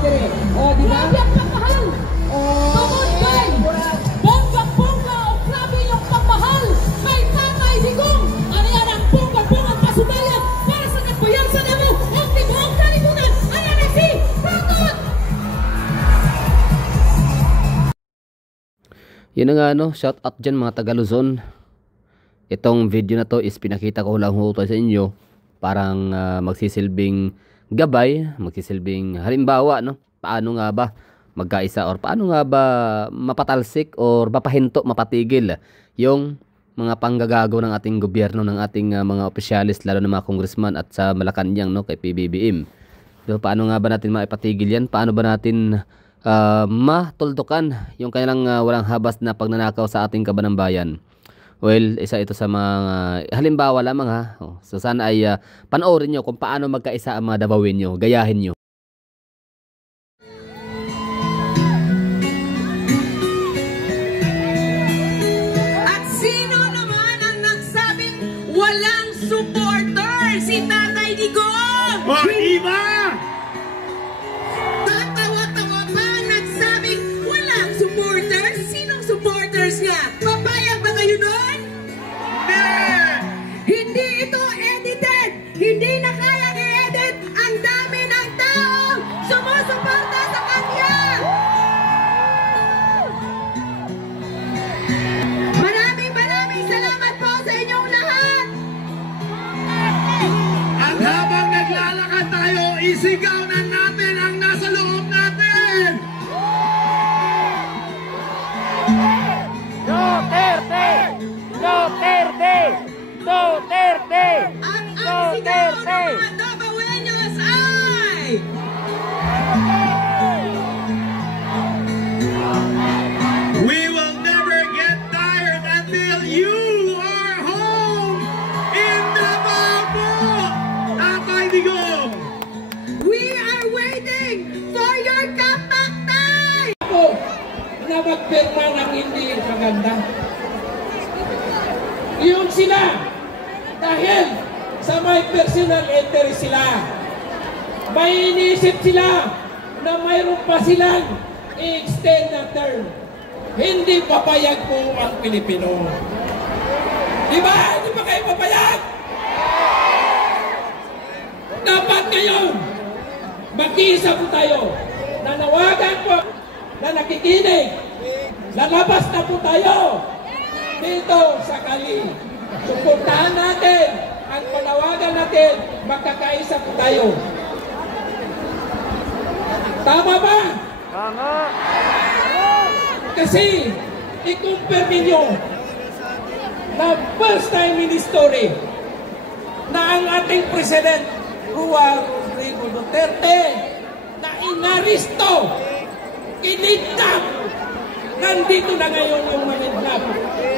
dire. Oh, di ba? Grabe ang pagmahal. Tungod kay bongga-bongga o grabe yung pagmahal kay Tatay Digong. Ano yan ang bongga-bongga pasubayan para sa nagbayansa na mo ang tibuong kalibunan. Ayan na si Bagot! Yun na nga shout out dyan mga taga Luzon. Itong video na to is pinakita ko lang ho sa inyo. Parang magsisilbing gabay, magsisilbing halimbawa paano nga ba magkaisa or paano nga ba mapatalsik or mapahinto, mapatigil yung mga panggagago ng ating gobyerno, ng ating mga opisyalis, lalo na mga congressman at sa Malacanang kay PBBM. So, paano nga ba natin maipatigil yan? Paano ba natin matuldukan yung kanilang walang habas na pagnanakaw sa ating kabanang bayan? Well, isa ito sa mga halimbawa lamang ha. So sana ay panoorin nyo kung paano magkaisa ang mga Davawin nyo, gayahin nyo. At sino naman ang nagsabing walang supporter? Si Tatay Digong! O, iba! Tatawa-tawa pa ang nagsabing walang supporters? Sinong supporters niya? Papayag ba kayo doon? Hindi ito edited! Hindi na kaya i-edit ang dami ng taong sumusuporta sa kanya! Maraming salamat po sa inyong lahat! At habang naglalakad tayo, isigaw na natin ang nasa loob natin! Duterte! Duterte! Duterte! At ang sigaw ng mga Davaoenos ay... We will never get tired until you are home in Davao! Tatay Digong! We are waiting for your comeback time! Ako na magpirma ng hindi maganda. Yung sila, dahil sa may personal interest sila, may iniisip sila na mayroon pa silang i-extend na term. Hindi papayag po ang Pilipino. Di ba? Hindi ba kayo papayag? Dapat ngayon, mag-iisa po tayo. Nanawagan po na nakikinig. Lalabas na po tayo dito sa Kali. Suportahan natin ang panawagan natin, magkakaisa po tayo. Tama ba? Tama! Kasi i-compare ninyo na first time in history na ang ating President Juan Rodrigo Duterte na inaristo, kinidnap. Nandito na ngayon yung manidnap.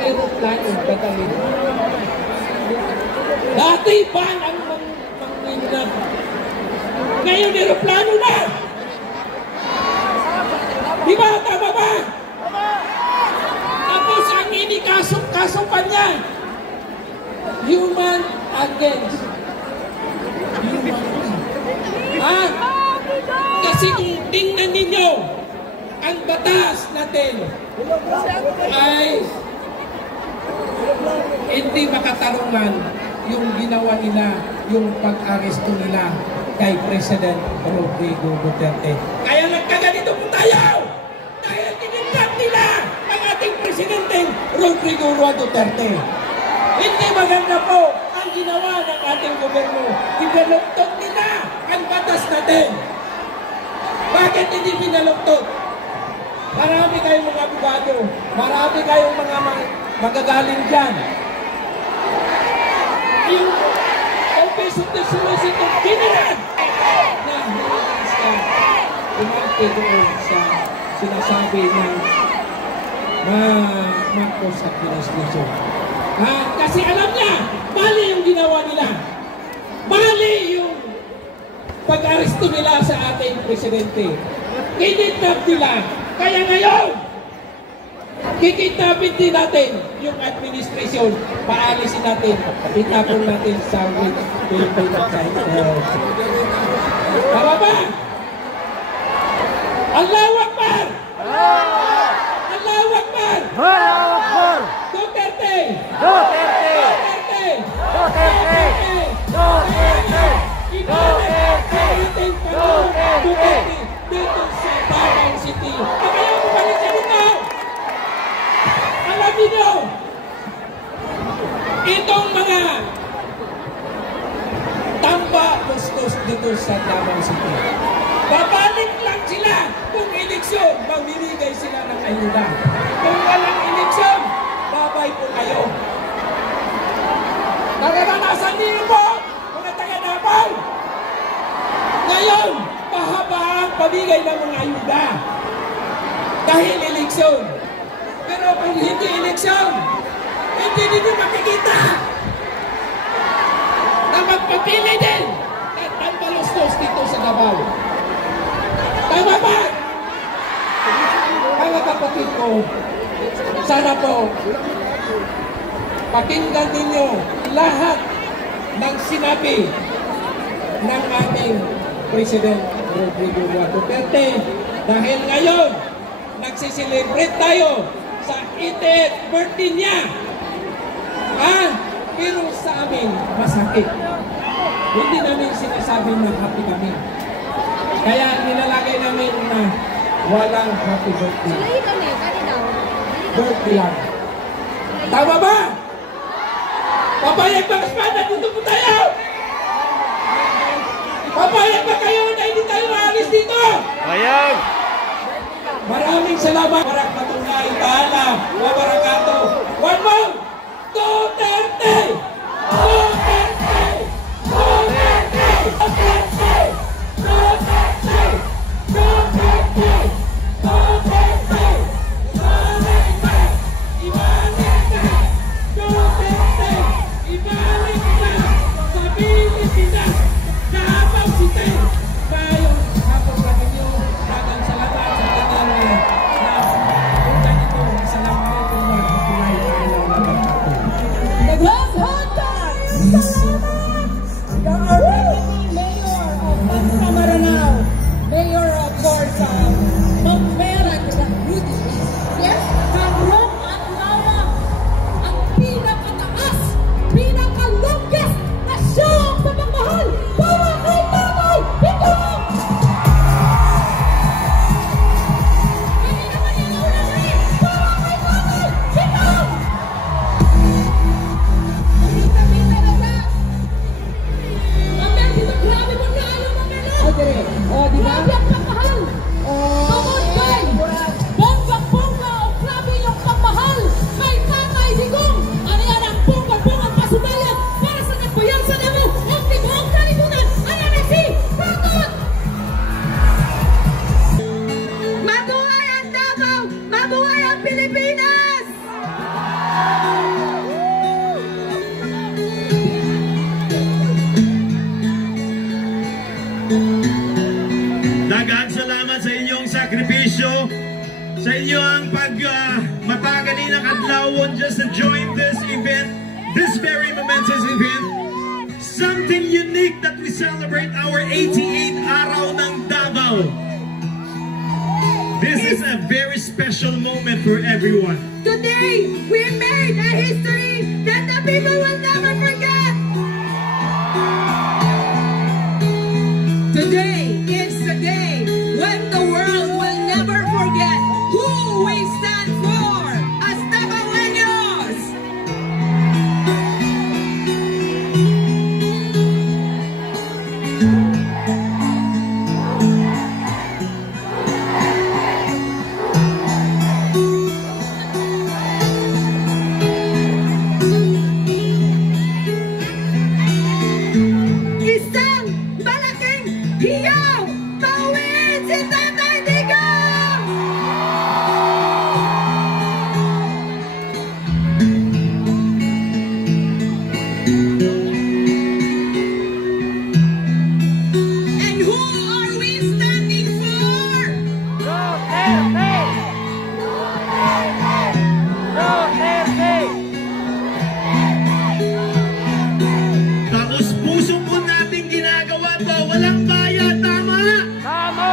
Aeroplano, dadalhin. Dati ba ang manidnap? Ngayon aeroplano na! Di ba? Tama ba? Tapos ang inikasong pa niya, human against human. Ha? Kasi kung tingnan ninyo, ang batas natin ay hindi makatarungan yung ginawa nila, yung pag-aresto nila kay President Rodrigo Duterte. Kaya nagkaganito po tayo! Dahil tinitap nila ang ating Presidente Rodrigo Duterte. Hindi maganda po ang ginawa ng ating gobyerno. Pinaluktot nila ang batas natin. Bakit hindi pinaluktot? Marami kayong mga abogado, marami kayong mga magagaling dyan. Yung Office of the Solicitor General na hinihilis ka, umarte doon sa sinasabi na Marcos administration. Kasi alam niya, mali yung ginawa nila. Mali yung pag-aresto nila sa ating presidente. Kinidnap nila. Kaya ngayon, kikidnapin din natin yung administrasyon. Paalisin natin. Itapon natin sa Philippine China. Tama ba? Allahu Akbar! Allahu Akbar! Allahu Akbar! Duterte! Duterte! Duterte! Duterte! Duterte! Duterte! Duterte! Dito sa Davao City. Kaya bumalik ka dito! Alam niyo, itong mga tamba kustos dito sa Davao City. Babalik lang sila kung eleksyon, mamimigay sila ng ayuda. Kung walang eleksyon, babay po kayo. Naranasan niyo po, mga taga Davao. Ngayon, mahaba ang pamigay ng mga ayuda. Dahil eleksyon. Pero kung hindi eleksyon, hindi ninyo makikita na magpapili din at tambalustos dito sa Davao. Tama ba? Mga kapatid ko, sana po pakinggan ninyo lahat ng sinabi ng ating President Rodrigo Duterte dahil ngayon nagsiselebrate tayo sa 80th birthday niya. Pero sa amin masakit. Hindi namin sinasabi na happy kami. Kaya nilalagay namin na walang happy birthday. Birthday lang. Tama ba? Papayag ba kaspada? Dito po tayo! Papayag ba kayo na hindi tayo maalis dito? Payag! Maraming salamat. Warahmatullahi ta'ala wa barakatuh. One more! Duterte! Duterte! Duterte! Duterte! Duterte! Duterte! Duterte! Ibalik na! Duterte! Ibalik na! Sa Pilipinas! Davao City! Tayong hapon sa inyo. Dagang salamat sa kanila na punta nito. Salamat po warahmatullahi ta'ala wa barakatuh. Let's hold on! Salamat! The Armenian Mayor of Bangka Maranao, Mayor of course, Magmeran Rudy. Yes, Karong at Lawang, ang pinakataas, pinakalongest na siyang pagmamahal para kay Tatay Digong! Hindi naman yan ang unang rin para kay Tatay Digong! Kita-kita na ba? Mamel, dito grabe mo na alam, Mamel! Grabe ang pagmahal! Tungod kay bonggang-bongga o grabe yung pagmahal kay Tatay Digong! Ano yan ang bonggang-bonggang pasubayan para sa nagbayansa na mo ang Digong Kalibunan! Ayan na si Bakot! Mabuhay ang Davao! Mabuhay ang Pilipinas! Daghang salamat sa inyong sakripisyo, sa inyong matagalinang adlawon just to join this event, this very momentous event. Something unique that we celebrate our 88th araw ng Davao. This is a very special moment for everyone. Today, we made a history that the people will never forget! Today is the day when the world will never forget who we stand for as Davaoenos! Isang malaking hiyaw! Pauwiin si Tatay Digong! And who are we standing for? Duterte! Duterte! Taos puso po natin ginagawa to, walang bayad, tama? Tama!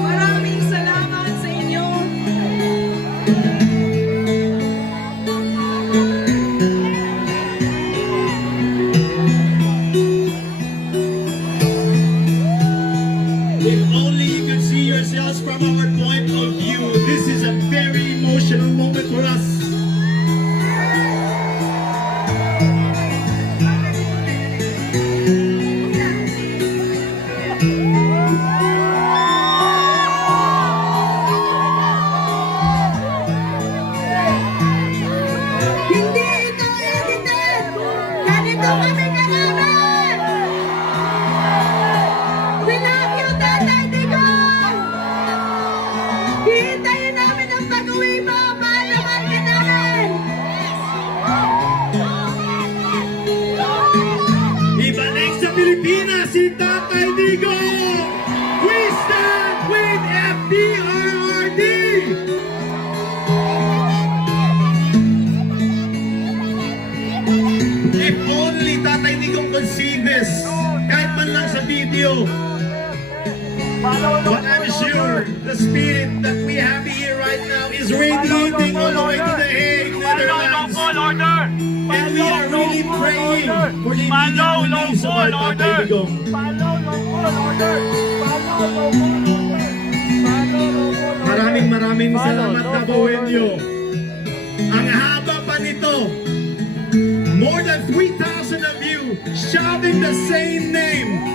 Maraming salamat sa inyo. If only you could see yourselves from our point of view, this is a very emotional moment for us. Hindi ito edited! Ganito kami karami! We love you, Tatay Digong! Hihintayin namin ang pag-uwi mo para naman ka namin! Ibalik sa Pilipinas si Tatay Digong! We stand with FDRRD! If only Tatay Digong could see this, kahit man lang sa video, but I'm sure the spirit that we have here right now is radiating all the way to the Hague, Netherlands. And we are really praying for the immediate release of our Tatay Digong. Maraming salamat na Boenyo. Ang haba pa nito. More than 3,000 of you shouting the same name.